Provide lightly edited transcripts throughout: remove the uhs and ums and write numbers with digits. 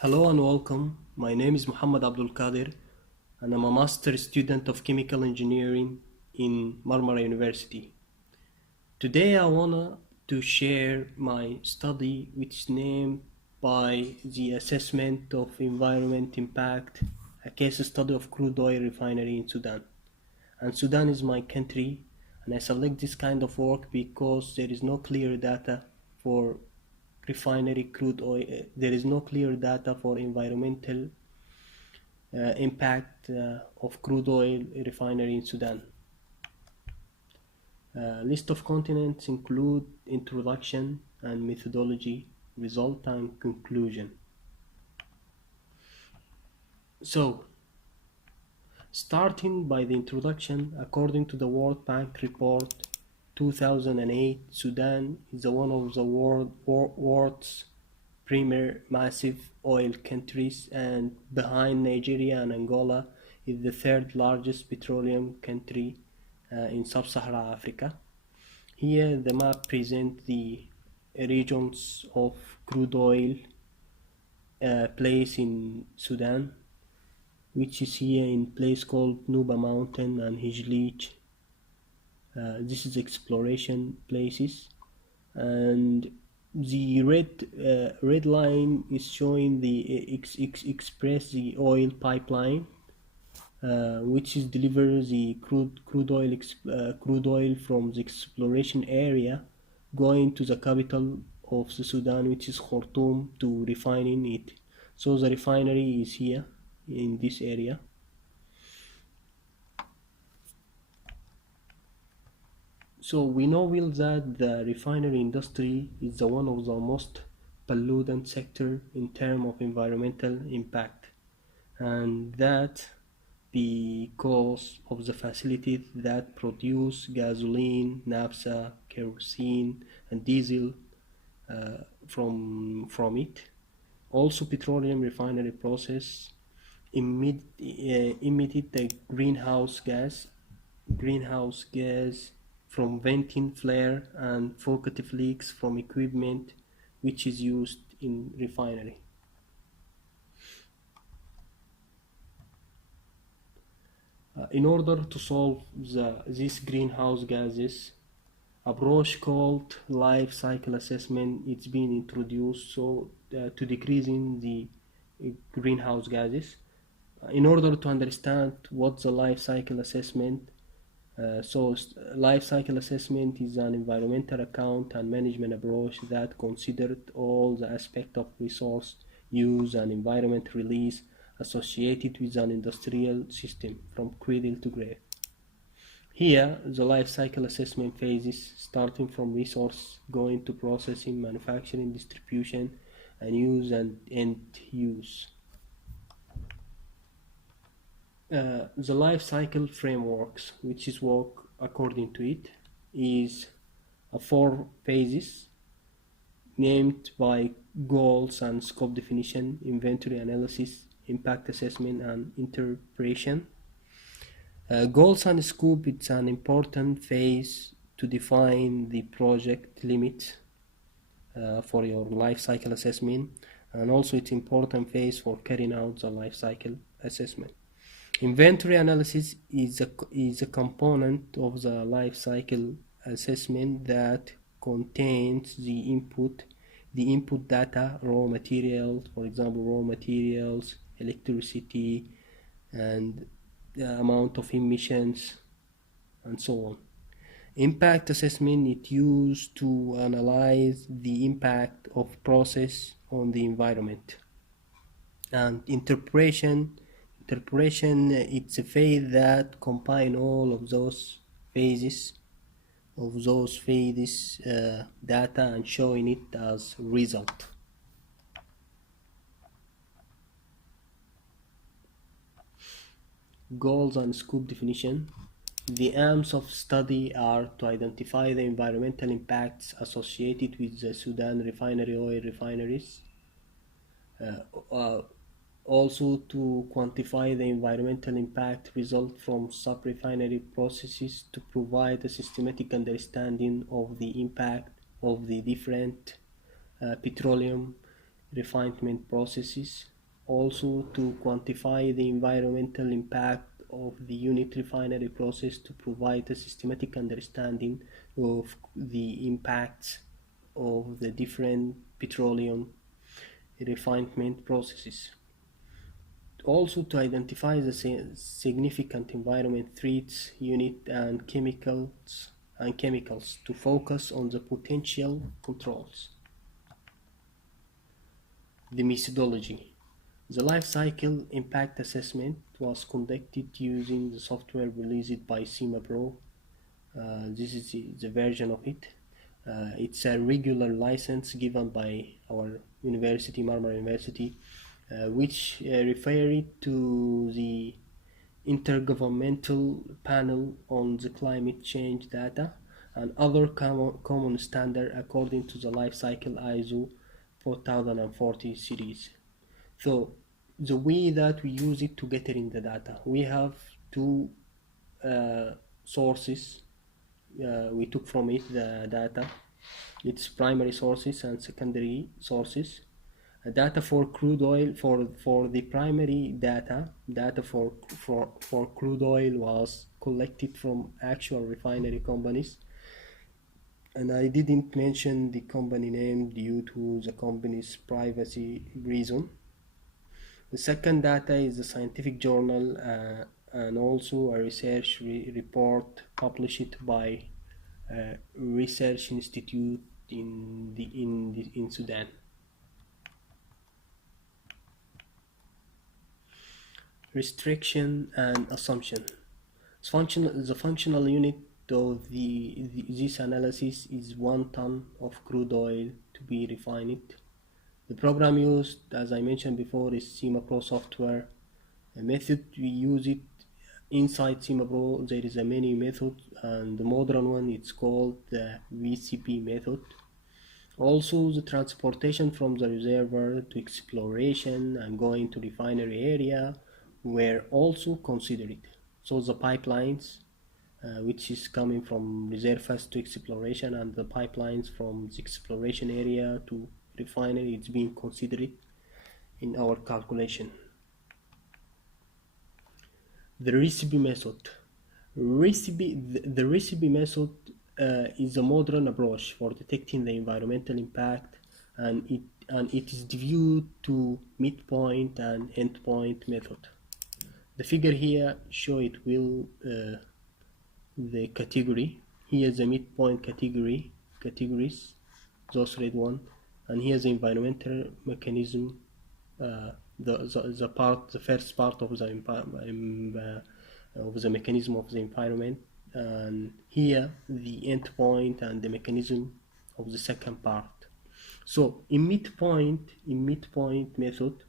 Hello and welcome. My name is Muhammad Abdul Qadir and I'm a master student of chemical engineering in Marmara University. Today I wanna to share my study which is named by the assessment of environment impact, a case study of crude oil refinery in Sudan. And Sudan is my country, and I select this kind of work because there is no clear data for refinery crude oil. There is no clear data for environmental impact of crude oil refinery in Sudan. List of continents include introduction and methodology, result and conclusion. So, starting by the introduction, according to the World Bank report 2008, Sudan is one of the world's premier massive oil countries, and behind Nigeria and Angola is the third largest petroleum country in sub-Saharan Africa. Here the map presents the regions of crude oil place in Sudan, which is here in place called Nuba Mountain and Hijlich. This is exploration places, and the red line is showing the express the oil pipeline, which is delivers the crude oil from the exploration area going to the capital of the Sudan, which is Khartoum, to refining it. So the refinery is here in this area. So we know well that the refinery industry is one of the most pollutant sector in terms of environmental impact, and that because of the facilities that produce gasoline, naphtha, kerosene, and diesel from it. Also, petroleum refinery process emitted the greenhouse gas from venting flare and fugitive leaks from equipment which is used in refinery. In order to solve these greenhouse gases, approach called life cycle assessment it's been introduced to decreasing the greenhouse gases. In order to understand what the life cycle assessment, life cycle assessment is an environmental account and management approach that considered all the aspects of resource use and environment release associated with an industrial system from cradle to grave. Here, the life cycle assessment phases starting from resource going to processing, manufacturing, distribution, and use and end use. The life cycle frameworks, which is work according to it, is four phases named by goals and scope definition, inventory analysis, impact assessment, and interpretation. Goals and scope, it's an important phase to define the project limits for your life cycle assessment, and also it's important phase for carrying out the life cycle assessment. Inventory analysis is a component of the life cycle assessment that contains the input data, raw materials, for example, raw materials, electricity, and the amount of emissions, and so on. Impact assessment is used to analyze the impact of process on the environment. And interpretation, it's a phase that combine all of those phases data and showing it as result. Goals and scope definition. The aims of study are to identify the environmental impacts associated with the Sudan refinery oil refineries, also to quantify the environmental impact result from sub-refinery processes to provide a systematic understanding of the impact of the different petroleum refinement processes, also to quantify the environmental impact of the unit refinery process to provide a systematic understanding of the impacts of the different petroleum refinement processes. Also to identify the significant environment threats, unit and chemicals to focus on the potential controls. The methodology. The life cycle impact assessment was conducted using the software released by CIMA-Pro. This is the version of it. It's a regular license given by our university, Marmara University, which referred to the Intergovernmental Panel on the Climate Change Data and other common standard according to the life cycle ISO 4040 series. So the way that we use it to gathering the data, we have two sources. We took from it the data, its primary sources and secondary sources. Data for crude oil, for the primary data for crude oil was collected from actual refinery companies, and I didn't mention the company name due to the company's privacy reason. The second data is the scientific journal and also a research report published by a research institute in Sudan. Restriction and assumption. The functional unit of this analysis is 1 ton of crude oil to be refined. The program used, as I mentioned before, is CIMA-Pro software. A method we use it inside CIMA-Pro. There is a many method, and the modern one it's called the VCP method. Also, the transportation from the reservoir to exploration and going to refinery area were also considered. So the pipelines, which is coming from reservoirs to exploration, and the pipelines from the exploration area to refinery, it's being considered in our calculation. The recipe method. The recipe method is a modern approach for detecting the environmental impact, and it is due to midpoint and endpoint method. The figure here show it will the category. Here's the midpoint categories, those red one, and here's the environmental mechanism, the first part of the mechanism of the environment, and here the endpoint and the mechanism of the second part. So in midpoint method,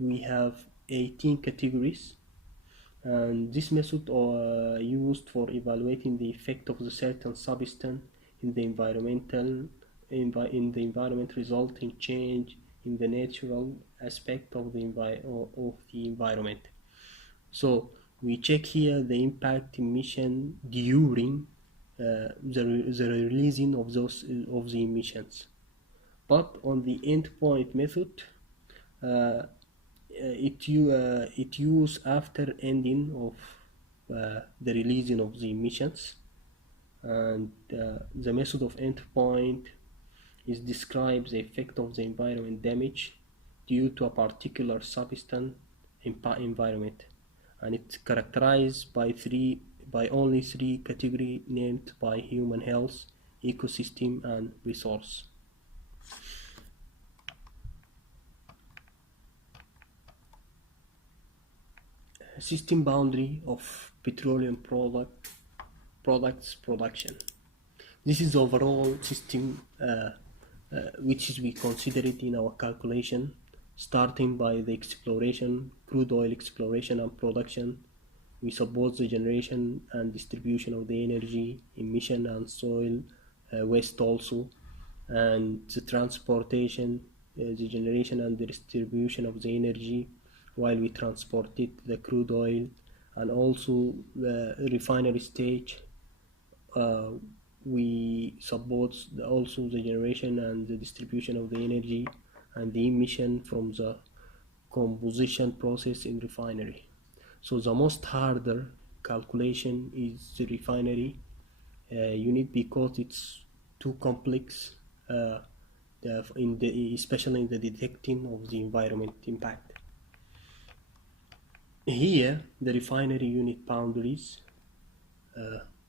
we have 18 categories, and this method used for evaluating the effect of the certain substance in the environment resulting change in the natural aspect of the environment. So we check here the impact emission during the releasing of the emissions. But on the endpoint method, it use after ending of the releasing of the emissions, and the method of endpoint is describes the effect of the environment damage due to a particular substance environment, and it's characterized by only three categories named by human health, ecosystem, and resource. System boundary of petroleum products production. This is overall system which is we consider it in our calculation, starting by the exploration, crude oil exploration and production. We suppose the generation and distribution of the energy, emission and soil waste also, and the transportation, the generation and the distribution of the energy while we transported the crude oil, and also the refinery stage we support also the generation and the distribution of the energy and the emission from the composition process in refinery. So the most harder calculation is the refinery unit because it's too complex, especially in the detecting of the environment impact. Here, the refinery unit boundaries,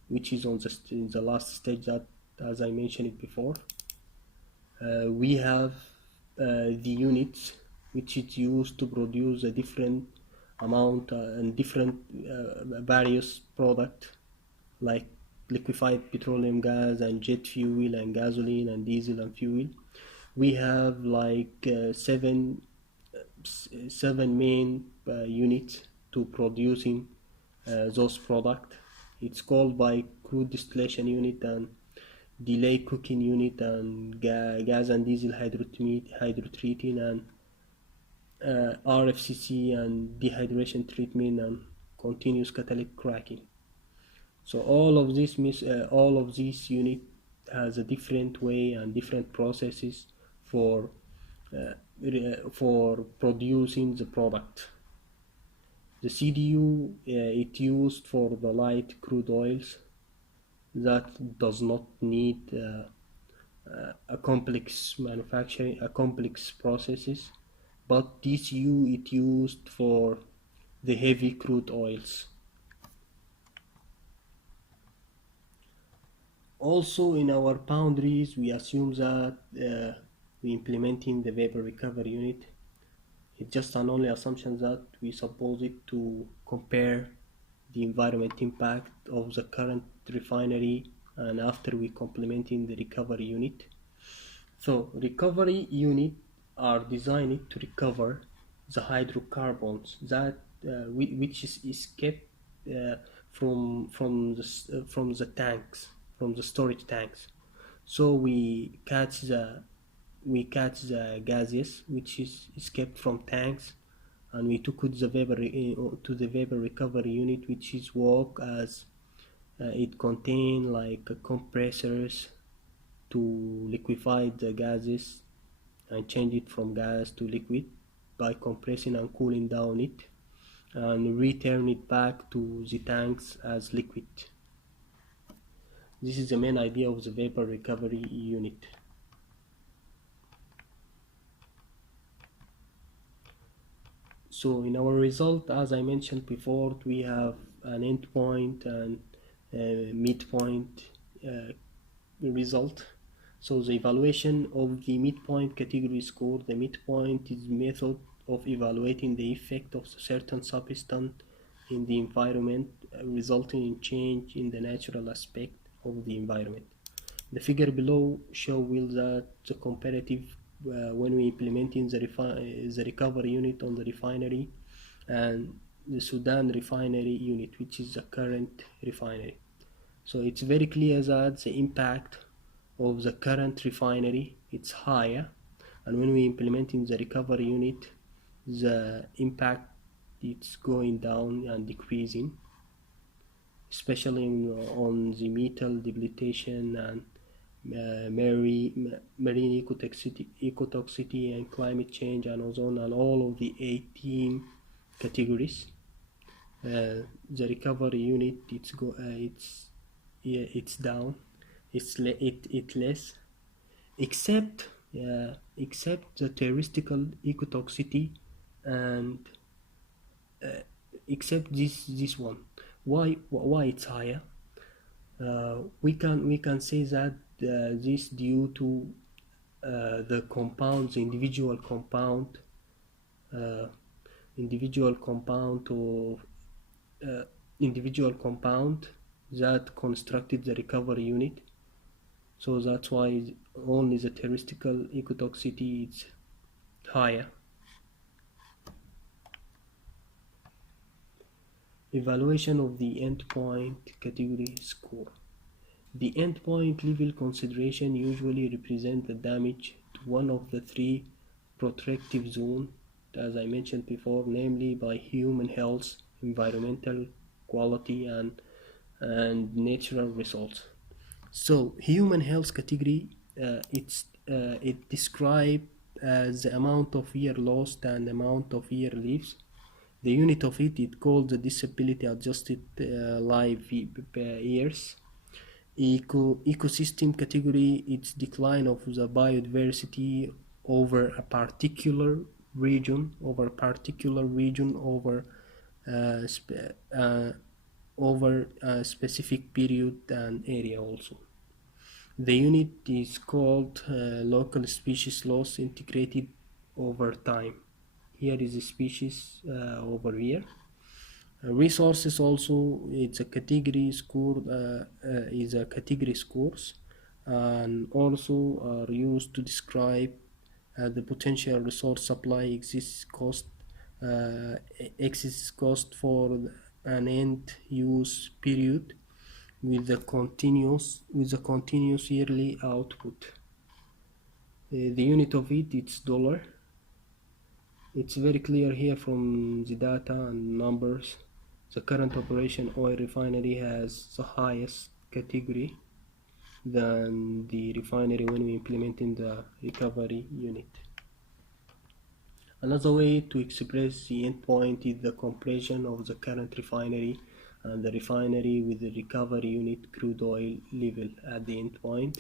which is on the last stage that, as I mentioned it before, we have the units which is used to produce a different amount and different various product like liquefied petroleum gas and jet fuel and gasoline and diesel and fuel. We have like seven main units to producing those products. It's called by crude distillation unit and delay cooking unit and gas and diesel hydrotreating and RFCC and dehydration treatment and continuous catalytic cracking. So all of this unit has a different way and different processes for producing the product. The CDU it used for the light crude oils that does not need a complex manufacturing, a complex processes, but this U it used for the heavy crude oils. Also in our boundaries we assume that we implementing the vapor recovery unit. It's just an only assumption that we suppose it to compare the environment impact of the current refinery and after we complementing the recovery unit. So recovery unit are designed to recover the hydrocarbons that which is kept from the tanks, from the storage tanks. So we catch the gases which is kept from tanks, and we took it to the vapor recovery unit, which is work as it contain like compressors to liquefy the gases and change it from gas to liquid by compressing and cooling down it and return it back to the tanks as liquid. This is the main idea of the vapor recovery unit. So in our result, as I mentioned before, we have an endpoint and midpoint result. So the evaluation of the midpoint category score, the midpoint is method of evaluating the effect of a certain substance in the environment, resulting in change in the natural aspect of the environment. The figure below will that the comparative when we implementing the recovery unit on the refinery and the Sudan refinery unit, which is the current refinery. So it's very clear that the impact of the current refinery it's higher, and when we implementing the recovery unit, the impact it's going down and decreasing, especially on the metal depletion and marine ecotoxicity and climate change and ozone and all of the 18 categories. The recovery unit it's down, it's less, except the terrestrial ecotoxicity and except this one. Why it's higher? We can say that this due to the compounds, individual compound that constructed the recovery unit. So that's why only the terrestrial ecotoxicity is higher. Evaluation of the endpoint category score. The endpoint level consideration usually represent the damage to one of the three protective zones, as I mentioned before, namely by human health, environmental quality, and natural results. So human health category, it describes the amount of year lost and amount of year lives. The unit of it called the disability adjusted life years. Ecosystem category, its decline of the biodiversity over a particular region, uh, sp- uh, over a specific period and area also. The unit is called local species loss integrated over time. Here is a species over here. Resources also, it's a category score, is a category scores, and also are used to describe the potential resource supply uh, exists cost for an end use period with the continuous yearly output. The unit of it's dollar. It's very clear here from the data and numbers. The current operation oil refinery has the highest category than the refinery when we implement in the recovery unit. Another way to express the endpoint is the comparison of the current refinery and the refinery with the recovery unit crude oil level at the endpoint.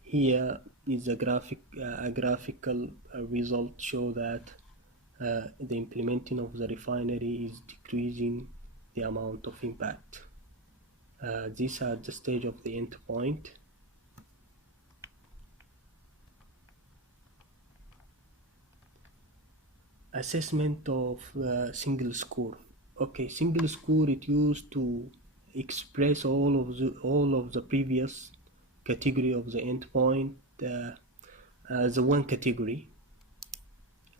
Here is a graphical result show that the implementing of the refinery is decreasing the amount of impact. This at the stage of the endpoint. Assessment of single score. Okay, single score it used to express all of the previous category of the endpoint as one category.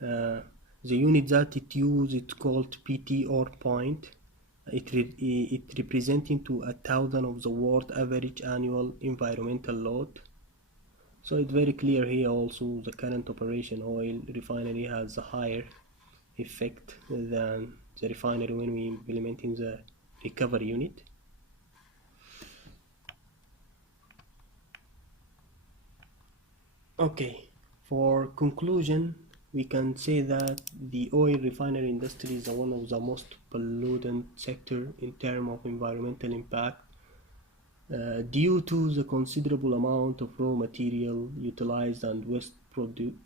The unit that it used it's called PT or point. It representing to 1,000 of the world average annual environmental load. So it's very clear here also the current operation oil refinery has a higher effect than the refinery when we implementing the recovery unit. Okay, for conclusion, we can say that the oil refinery industry is one of the most pollutant sector in terms of environmental impact due to the considerable amount of raw material utilized and waste produced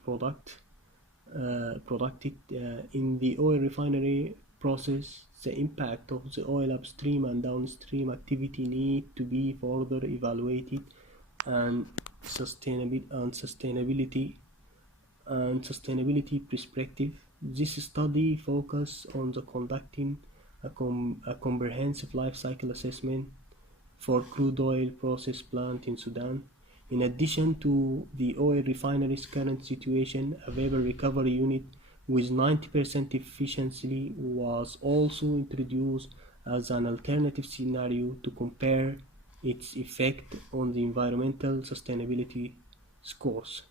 in the oil refinery process. The impact of the oil upstream and downstream activity need to be further evaluated and sustainability perspective. This study focus on the conducting a comprehensive life cycle assessment for crude oil process plant in Sudan. In addition to the oil refinery's current situation, a vapor recovery unit with 90% efficiency was also introduced as an alternative scenario to compare its effect on the environmental sustainability scores.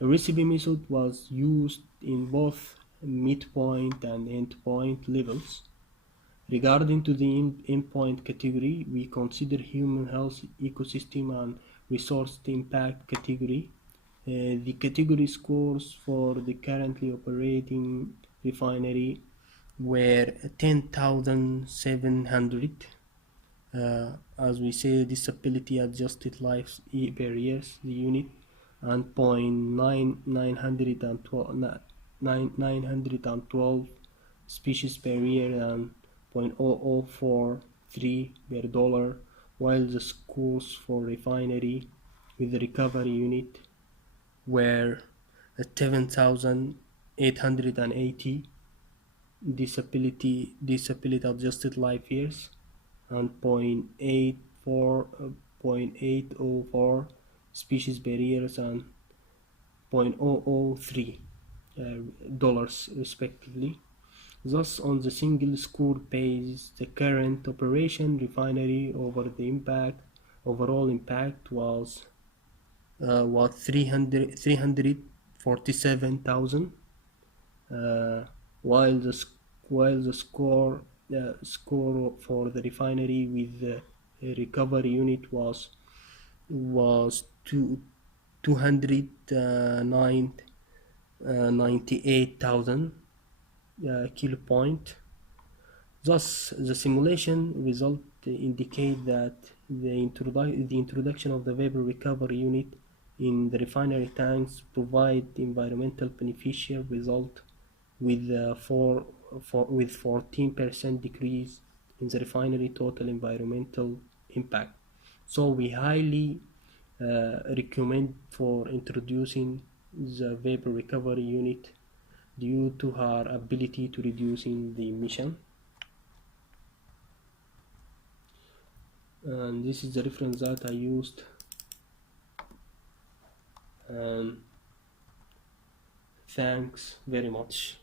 A recipe method was used in both midpoint and endpoint levels. Regarding to the endpoint category, we consider human health, ecosystem, and resource impact category. The category scores for the currently operating refinery were 10,700. As we say, disability adjusted life barriers, the unit, and 912 species per year and 0.0043 per dollar, while the scores for refinery with the recovery unit were 7,880 disability adjusted life years and 0.804 species barriers and 0.003 dollars respectively. Thus, on the single score base, the current operation refinery over the overall impact was 347,000, uh, while the score for the refinery with the recovery unit was was 298,000 kilopoint. Thus, the simulation results indicate that the introduction of the vapor recovery unit in the refinery tanks provide environmental beneficial result with 14% decrease in the refinery total environmental impact. So we highly recommend for introducing the vapor recovery unit due to her ability to reducing the emission. And this is the reference that I used. Thanks very much.